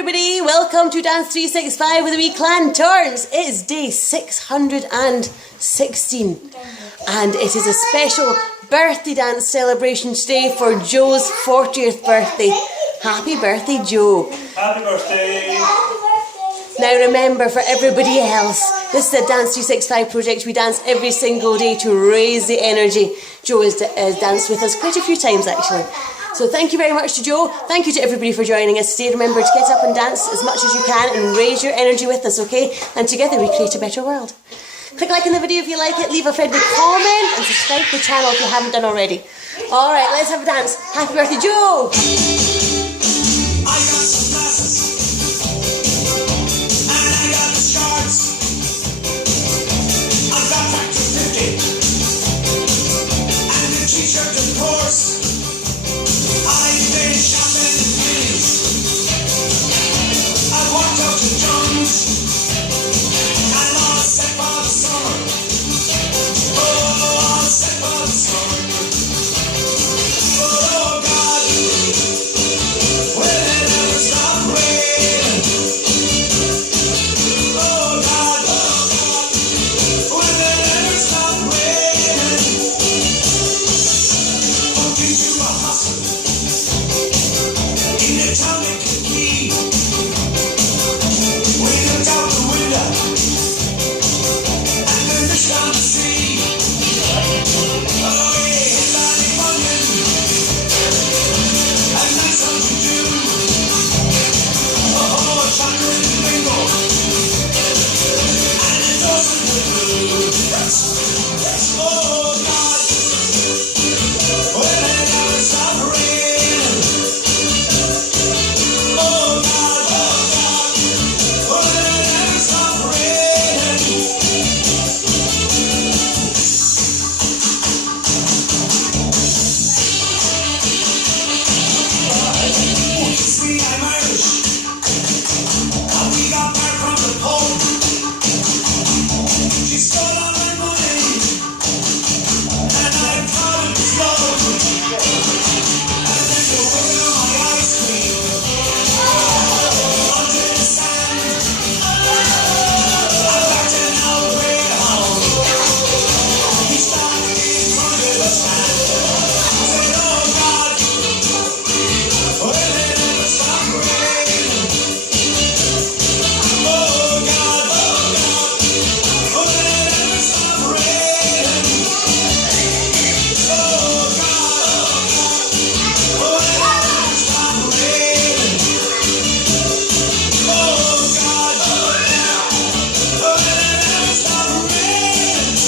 everybody, welcome to Dance 365 with the Wee Clan Torrance. It is day 616 and it is a special birthday dance celebration today for Joe's 40th birthday. Happy birthday, Joe. Happy birthday. Now remember, for everybody else, this is a Dance 365 project. We dance every single day to raise the energy. Joe has danced with us quite a few times actually. So thank you very much to Joe. Thank you to everybody for joining us today. Remember to get up and dance as much as you can and raise your energy with us, okay? And together we create a better world. Click like in the video if you like it, leave a friendly comment and subscribe to the channel if you haven't done already. Alright, let's have a dance. Happy birthday, Joe! I got some glasses and I got the scarves. I got Factor 50 and the t-shirt of course. I've been shopping in Phillies. I walked out to John's and all set for the summer. Oh, all set for the summer. Oh God, will it ever stop raining? Oh God, will it ever stop raining? Walking to a hospital in the town of Key. We looked out the window and then looked down the street. Oh, yeah, headlining London and that's something to do. Oh, chocolate and bingo and it's awesome to blue. Oh, God, will it ever stop raining? Oh, God, will it ever stop raining? See, I'm Irish, and we got back from the pub. She stole all my money, and I thought it was love. And then you whipped on my ice cream onto the sand. I backed an old greyhound. He stopped in front of the stand. I said, oh God, will it ever stop raining? Oh God, will it ever stop raining? Oh God, will it ever stop raining? Oh God, will it ever stop raining?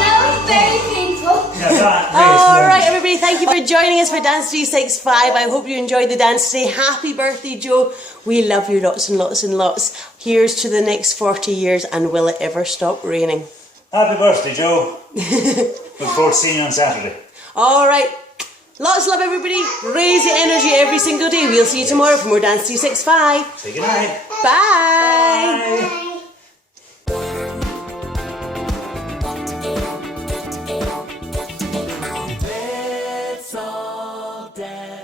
That was very painful. Alright everybody, thank you for joining us for Dance 365. I hope you enjoyed the dance today. Happy birthday, Joe. We love you lots and lots and lots. Here's to the next 40 years, and will it ever stop raining? Happy birthday, Joe. Look forward to seeing you on Saturday. Alright, lots of love everybody. Raise the energy every single day. We'll see you tomorrow for more Dance 365. Say goodnight. Bye. Let's all dance.